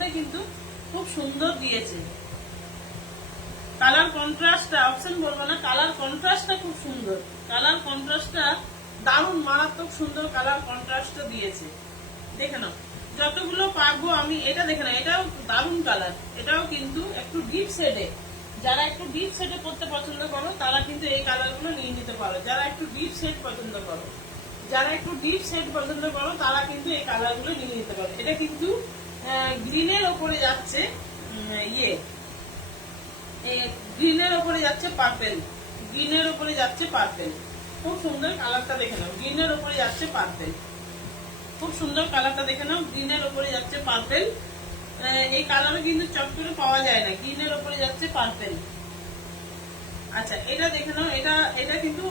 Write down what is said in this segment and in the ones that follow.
অপশনটা কিন্তু খুব সুন্দর দিয়েছে। কালার কন্ট্রাস্টটা, অপশন বলবো না, কালার কন্ট্রাস্টটা খুব সুন্দর। কালার কন্ট্রাস্টটা দারুণ মারাত্মক সুন্দর কালার কন্ট্রাস্টটা দিয়েছে। দেখে নাও যতগুলো পারবো আমি। এটা দেখে নাও, এটাও দারুণ কালার, এটাও কিন্তু একটু ডিপ শেডে। যারা একটু ডিপ শেডে পড়তে পছন্দ করো তারা কিন্তু এই কালারগুলো নিয়ে নিতে পারো। যারা একটু ডিপ শেড পছন্দ করো, যারা একটু ডিপ শেড পছন্দ করো তারা কিন্তু এই কালারগুলো নিয়ে নিতে পারো। এটা কিন্তু গ্রিনের ওপরে যাচ্ছে, গ্রিনের ওপরে যাচ্ছে পার্পেল, গ্রিনের ওপরে যাচ্ছে পার্পেল। খুব সুন্দর কালারটা দেখে নাও, গ্রিনের ওপরে যাচ্ছে পার্পেল। খুব সুন্দর কালারটা দেখে নাও, গ্রিনের ওপরে যাচ্ছে পার্পেল। এই কালারও কিন্তু চট করে পাওয়া যায় না, গ্রিনের ওপরে যাচ্ছে পার্পেল। আচ্ছা এটা দেখে নাও, এটা কিন্তু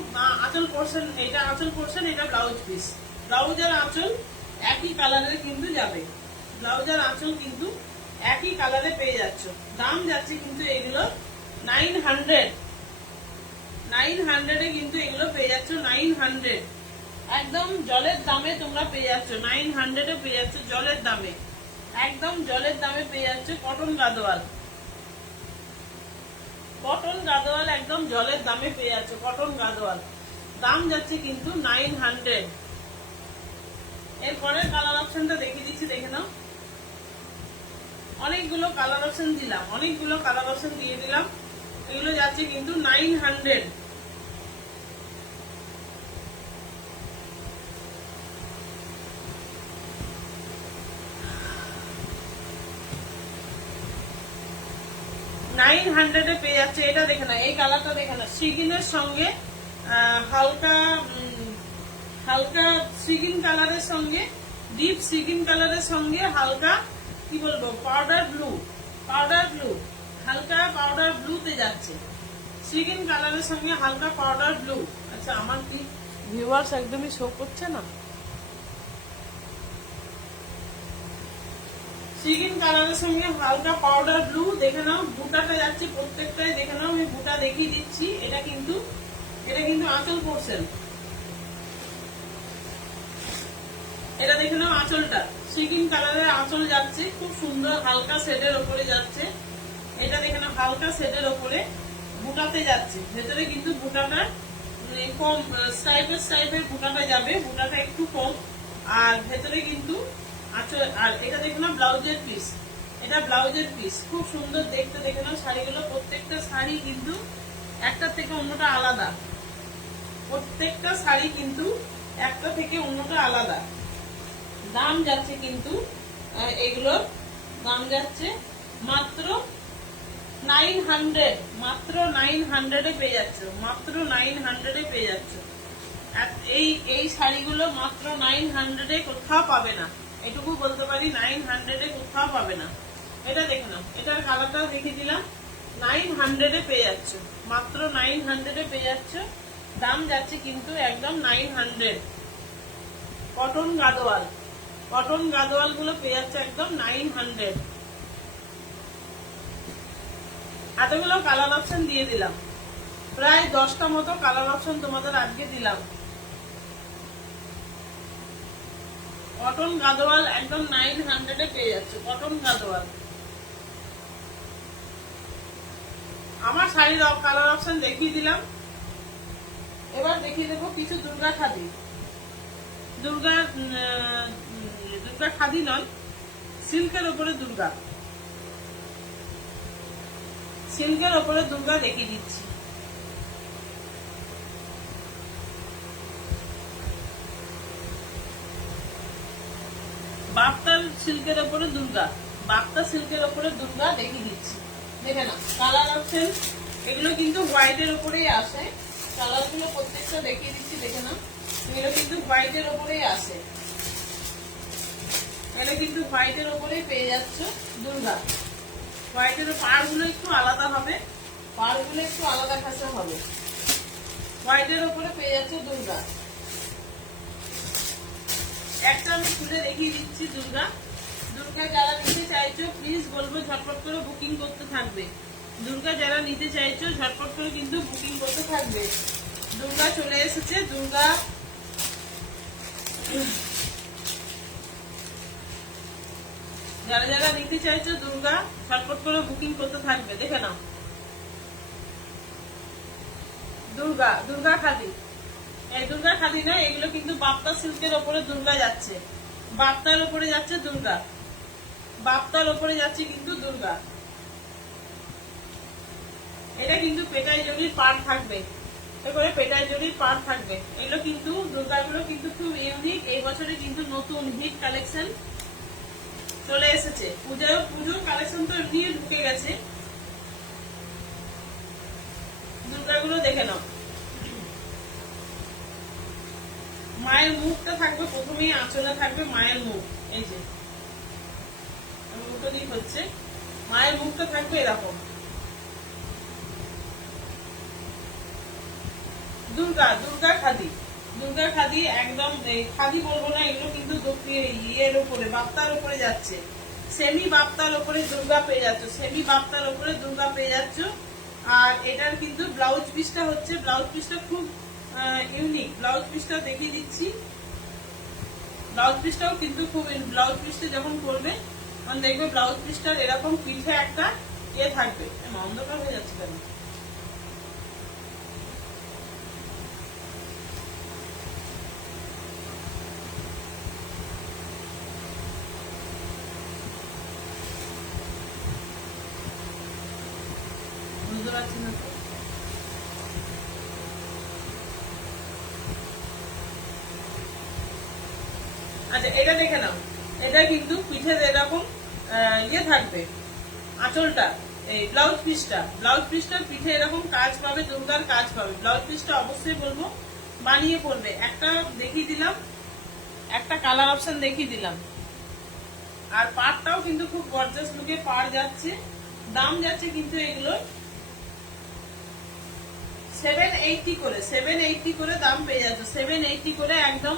আঁচল পোর্শন, এটা আঁচল পোর্শন, এটা ব্লাউজ পিস। ব্লাউজ আর আঁচল একই কালারের কিন্তু যাবে, ব্লাউজ আর আঁচল কিন্তু একই কালারে পেয়ে যাচ্ছ। দাম যাচ্ছে কিন্তু এগুলো 900, 900 এ কিন্তু এগুলো পেয়ে যাচ্ছ। 900 একদম জলের দামে তোমরা পেয়ে যাচ্ছ, 900 এ পেয়ে যাচ্ছ জলের দামে, একদম জলের দামে পেয়ে যাচ্ছ। কটন গাদোয়াল, কটন গাদোয়াল একদম জলের দামে পেয়ে যাচ্ছ। কটন গাদোয়াল দাম যাচ্ছে কিন্তু 900। এরপরের কালার অপশনটা দেখিয়ে দিচ্ছি, দেখে নাও। অনেকগুলো কালার অপশন দিলাম, অনেকগুলো কালার অপশন দিয়ে দিলাম। এগুলো যাচ্ছে কিন্তু 900। $900 পেয়ে যাচ্ছে। এটা দেখে না, এই কালারটা দেখে না, সিগিনের সঙ্গে হালকা হালকা সিগিন কালারের সঙ্গে, ডিপ সিগিন কালারের সঙ্গে হালকা কি বলবো পাউডার ব্লু, পাউডার ব্লু, হালকা পাউডার ব্লুতে যাচ্ছে। সিগিন কালারের সঙ্গে হালকা পাউডার ব্লু। আচ্ছা আমার কি ভিউয়ার্স একদমই শো করছে না? সিগিন কালারের সঙ্গে হালকা পাউডার ব্লু। দেখে নাও বুটাটা যাচ্ছে প্রত্যেকটাই, দেখে নাও আমি বুটা দেখিয়ে দিচ্ছি। এটা কিন্তু আঁচল পোর্শন, এটা দেখে নাও আঁচলটা, সিগিন কালারের আঁচল যাচ্ছে, খুব সুন্দর হালকা শেডের ওপরে যাচ্ছে। এটা দেখে নাও হালকা শেডের ওপরে বুটাতে যাচ্ছে। ভেতরে কিন্তু বুটাটা কম স্টাইপের বুটাটা যাবে, বুটাটা একটু কম। আর ভেতরে কিন্তু আঁচল। আর এটা দেখে নাও ব্লাউজের পিস, এটা ব্লাউজের পিস, খুব সুন্দর দেখতে। দেখে নাও শাড়িগুলো, প্রত্যেকটা শাড়ি কিন্তু একটা থেকে অন্যটা আলাদা, প্রত্যেকটা শাড়ি কিন্তু একটা থেকে অন্যটা আলাদা। দাম যাচ্ছে কিন্তু এগুলোর দাম যাচ্ছে মাত্র 900, মাত্র 900 এ পেয়ে যাচ্ছে, মাত্র 900 এ পেয়ে যাচ্ছে। এই শাড়িগুলো মাত্র 900 এ কোথাও পাবে না, এটুকু বলতে পারি, 900 এ কোথাও পাবে না। এটা দেখে নাও, এটার কালারটাও দেখিয়ে দিলাম। 900 এ পেয়ে যাচ্ছে, মাত্র 900 এ পেয়ে যাচ্ছে। দাম যাচ্ছে কিন্তু একদম 900। কটন গাদোয়াল, কটন গাদোয়াল গুলো পেয়ে যাচ্ছে একদম 900। এতগুলো কালার অপশন দিয়ে দিলাম, প্রায় 10টা মতো কালার অপশন তোমাদের আজকে দিলাম। কটন গাদোয়াল একদম 900 এ পেয়ে যাচ্ছে, কটন গাদোয়াল। আমার শাড়ির কালার অপশন দেখিয়ে দিলাম। এবার দেখিয়ে দেবো কিছু দুর্গা খাদি। দুর্গা খাদি নয়, সিল্কের ওপরে দুর্গা, সিল্কের ওপরে দুর্গা দেখিয়ে দিচ্ছি। বাপ্তা সিল্কের ওপরে দুর্গা, বাপ্তা সিল্কের ওপরে দুর্গা দেখিয়ে দিচ্ছি। দেখে না কালার অপশন, এগুলো কিন্তু হোয়াইটের ওপরেই আসে। কালার গুলো প্রত্যেকটা দেখিয়ে দিচ্ছি, দেখে না এগুলো কিন্তু হোয়াইটের ওপরেই আসে। এটা কিন্তু হোয়াইটের ওপরেই পেয়ে যাচ্ছ দুর্গা। হোয়াইটের পাড় গুলো একটু আলাদা হবে, পাড় গুলো একটু আলাদা খাসা হবে। হোয়াইটের ওপরে পেয়ে যাচ্ছে দুর্গা। একটা আমি খুলে দেখিয়ে দিচ্ছি দুর্গা। দুর্গা যারা নিতে চাইছো প্লিজ বলবো ঝটপট করে বুকিং করতে থাকবে। দুর্গা যারা নিতে চাইছো ঝটপট করে কিন্তু বুকিং করতে থাকবে। দুর্গা চলে এসেছে, দুর্গা যারা যারা নিতে চাইছো দুর্গা ঝটপট করে বুকিং করতে থাকবে। দেখে নাও দুর্গা, দুর্গা খাদি। এই দুর্গা খাদি না, এগুলো কিন্তু বাপ্তা সিল্কের ওপরে দুর্গা যাচ্ছে, বাপ্তার ওপরে যাচ্ছে দুর্গা, বাপ্তার ওপরে যাচ্ছে কিন্তু দুর্গা। এটা কিন্তু পেটাই জরির পাড় থাকবে, এরপরে পেটাই জরির পাড় থাকবে। এগুলো কিন্তু দুর্গাগুলো কিন্তু খুব ইউনিক। এই বছরে কিন্তু নতুন হিট কালেকশন চলে এসেছে। পুজোর কালেকশন তো এমনি ঢুকে গেছে। দুর্গাগুলো দেখে নাও। মায়ের মুখটা থাকবে প্রথমেই, আঁচলে থাকবে মায়ের মুখ। এই যে উল্টো দিক হচ্ছে, মায়ের মুখটা থাকবে এরকম। দুর্গা, দুর্গা খাদি, দুর্গা খাদি একদম খাদি বলবো না, এগুলো কিন্তু ইয়ের উপরে বাপ্তার উপরে যাচ্ছে, সেমি বাপ্তার উপরে দুর্গা পেয়ে যাচ্ছ, সেমি বাপ্তার উপরে দুর্গা পেয়ে যাচ্ছ। আর এটার কিন্তু ব্লাউজ পিসটা হচ্ছে, ব্লাউজ পিসটা খুব ইউনিক। ব্লাউজ পিসটা দেখিয়ে দিচ্ছি, ব্লাউজ পিসটাও কিন্তু খুব, ব্লাউজ পিসটা যখন করবে তখন দেখবে ব্লাউজ পিসটার এরকম পিঠে একটা ইয়ে থাকবে। অন্ধকার হয়ে যাচ্ছে কেন? বুঝতে পারছি না তো। আচ্ছা এটা দেখে নাও, এটা কিন্তু পিঠে এরকম ইয়ে থাকবে আঁচলটা, এই ব্লাউজ পিসটা পিঠে এরকম কাজ পাবে, দুর্গার কাজ পাবে। ব্লাউজ পিসটা অবশ্যই বলবো বানিয়ে পড়বে। একটা দেখিয়ে দিলাম, একটা কালার অপশন দেখিয়ে দিলাম। আর পাড়টাও কিন্তু খুব গর্জাস লুকে পাড় যাচ্ছে। দাম যাচ্ছে কিন্তু এগুলো 780 করে, 780 করে দাম পেয়ে যাচ্ছে। 780 করে একদম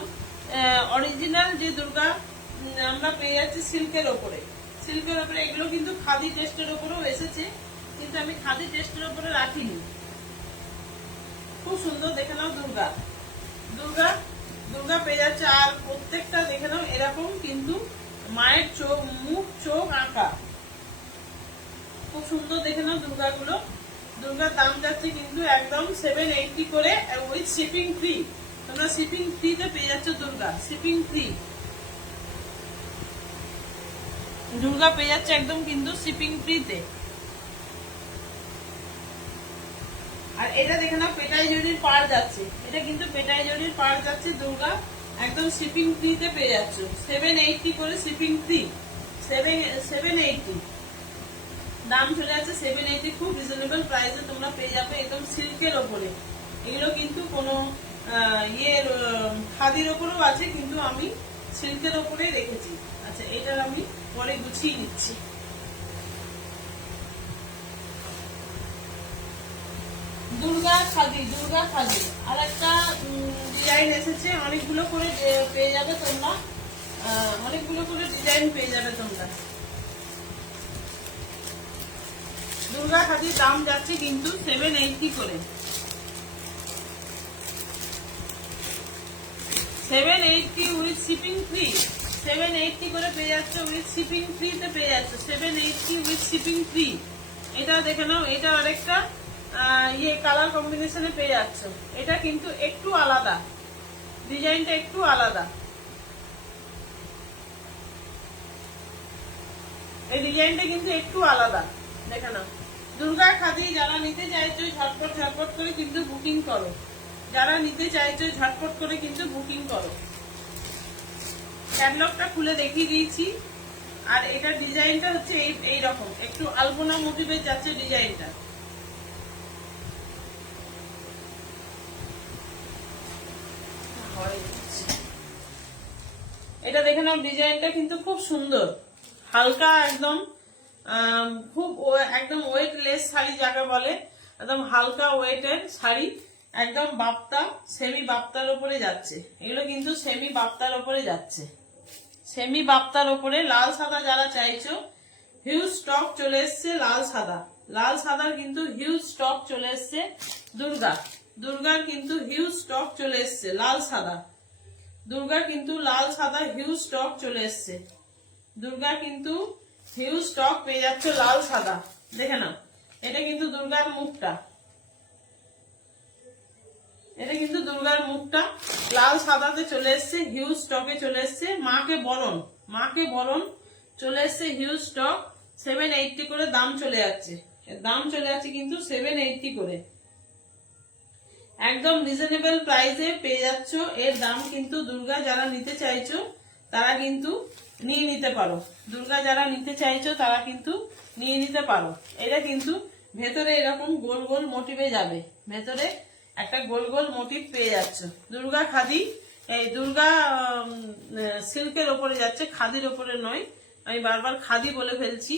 অরিজিনাল যে দুর্গা আমরা পেয়ে যাচ্ছি সিল্কের ওপরে, সিল্কের ওপরে। এগুলো কিন্তু খাদি টেস্টের ওপরেও এসেছে, কিন্তু আমি খাদি টেস্টের ওপরে রাখিনি। খুব সুন্দর। দেখে নাও দুর্গা, দুর্গা, দুর্গা পেয়ে যাচ্ছে। আর প্রত্যেকটা দেখে নাও এরকম কিন্তু মায়ের চোখ, মুখ, চোখ আঁকা, খুব সুন্দর। দেখে নাও দুর্গাগুলো। দুর্গার দাম যাচ্ছে কিন্তু একদম 780 করে উইথ শিপিং ফ্রি। তোমরা শিপিং ফ্রিতে পেয়ে যাচ্ছ দুর্গা, শিপিং ফ্রি। দুর্গা পেয়ে যাচ্ছে একদম কিন্তু শিপিং ফ্রিতে। আর এটা দেখে নাও পেটাই জরির পাড় যাচ্ছে, এটা কিন্তু পেটাই জরির পাড় যাচ্ছে। দুর্গা একদম শিপিং ফ্রিতে পেয়ে যাচ্ছ, 780 করে শিপিং ফ্রি, 780 দাম চলে যাচ্ছে 780। খুব রিজনেবল প্রাইসে তোমরা পেয়ে যাবে, একদম সিল্কের ওপরে। এগুলো কিন্তু কোনো ইয়ের খাদির ওপরেও আছে, কিন্তু আমি সিল্কের ওপরে রেখেছি। আচ্ছা এটার আমি পরে গুছিয়ে নিচ্ছি। দুর্গা খাদি, দুর্গা খাদি আর একটা ডিজাইন এসেছে, অনেকগুলো করে পেয়ে যাবে তোমরা, অনেকগুলো করে ডিজাইন পেয়ে যাবে তোমরা। দুর্গা খাদির দাম যাচ্ছে কিন্তু 780 করে, 780 উইথ শিপিং ফ্রি, 780 করে পেয়ে যাচ্ছে উইথ শিপিং ফ্রিতে পেয়ে যাচ্ছে, 780 উইথ শিপিং ফ্রি। এটা দেখে নাও, এটা আরেকটা ইয়ে কালার কম্বিনেশনে পেয়ে যাচ্ছ। এটা কিন্তু একটু আলাদা, ডিজাইনটা একটু আলাদা। এই ডিজাইনটা কিন্তু একটু আলাদা, দেখে নাও। দুর্গা খাদি যারা নিতে চাইছো ঝটপট ঝটপট করে কিন্তু বুকিং করো, যারা নিতে চাইছো ঝটপট করে কিন্তু বুকিং করো। ক্যাটালগটা খুলে দেখিয়ে দিয়েছি। আর এটা ডিজাইনটা হচ্ছে এই রকম একটু আলপনা মোটিভে যাচ্ছে ডিজাইনটা। এটা দেখে নাও, ডিজাইনটা কিন্তু খুব সুন্দর, হালকা একদম, খুব একদম ওয়েটলেস শাড়ি যাকে বলে, একদম হালকা ওয়েটের শাড়ি, একদম বাপ্তা, সেমি বাপ্তার উপরে যাচ্ছে। এগুলো কিন্তু সেমি বাপ্তার উপরে যাচ্ছে, সেমি বাপ্তার উপরে। লাল সাদা যারা চাইছো, হিউজ স্টক চলে এসছে লাল সাদা, লাল সাদার কিন্তু হিউজ স্টক চলে এসছে। দুর্গা, দুর্গার কিন্তু হিউজ স্টক চলে এসছে লাল সাদা, দুর্গা কিন্তু লাল সাদা হিউজ স্টক চলে এসছে। দুর্গা কিন্তু হিউজ স্টক পেয়ে যাচ্ছে লাল সাদা। দেখে নাও, এটা কিন্তু দুর্গার মুখটা, এটা কিন্তু দুর্গার মুখটা লাল সাদাতে চলে এসছে, হিউজ স্টকে চলে এসছে। মাকে বরণ চলে এসছে, হিউজ স্টক। 780 করে দাম চলে যাচ্ছে, দাম চলে যাচ্ছে কিন্তু 780 করে, একদম রিজনেবল প্রাইসে পেয়ে যাচ্ছ। এর দাম কিন্তু দুর্গা যারা নিতে চাইছো তারা কিন্তু নিয়ে নিতে পারো, দুর্গা যারা নিতে চাইছো তারা কিন্তু নিয়ে নিতে পারো। এটা কিন্তু ভেতরে এরকম গোল গোল মোটিভে যাবে, ভেতরে একটা গোল গোল মোটিভ পেয়ে যাচ্ছ। দুর্গা খাদি, এই দুর্গা সিল্কের ওপরে যাচ্ছে, খাদির ওপরে নয়। আমি বারবার খাদি বলে ফেলছি,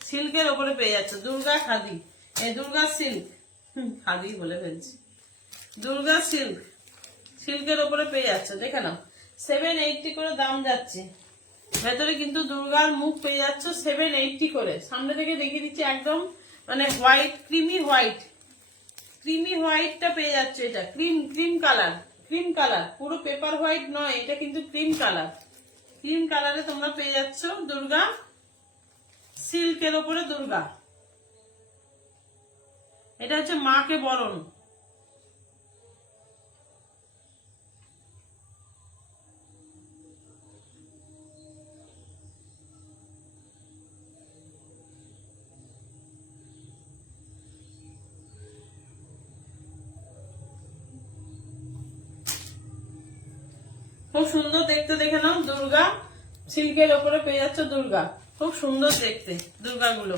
সিল্কের ওপরে পেয়ে যাচ্ছে দুর্গা খাদি, এই দুর্গা সিল্ক, খাদি বলে ফেলছি, দুর্গা সিল্ক, সিল্কের ওপরে পেয়ে যাচ্ছে। দেখে নাও 780 করে দাম যাচ্ছে। ভেতরে কিন্তু দুর্গার মুখ পেয়ে যাচ্ছ 780 করে। সামনে থেকে দেখিয়ে দিচ্ছি, একদম মানে হোয়াইট, ক্রিমি হোয়াইট, ক্রিমি হোয়াইটটা পেয়ে যাচ্ছে। এটা ক্রিম কালার, ক্রিম কালার, পুরো পেপার হোয়াইট নয়, এটা কিন্তু ক্রিম কালার, ক্রিম কালারে তোমরা পেয়ে যাচ্ছ দুর্গা সিল্কের ওপরে দুর্গা। এটা হচ্ছে মাকে বরণ। খুব সুন্দর দেখতে, দেখে নাও দুর্গা সিল্কের ওপরে পেয়ে যাচ্ছে দুর্গা, খুব সুন্দর দেখতে দুর্গাগুলো।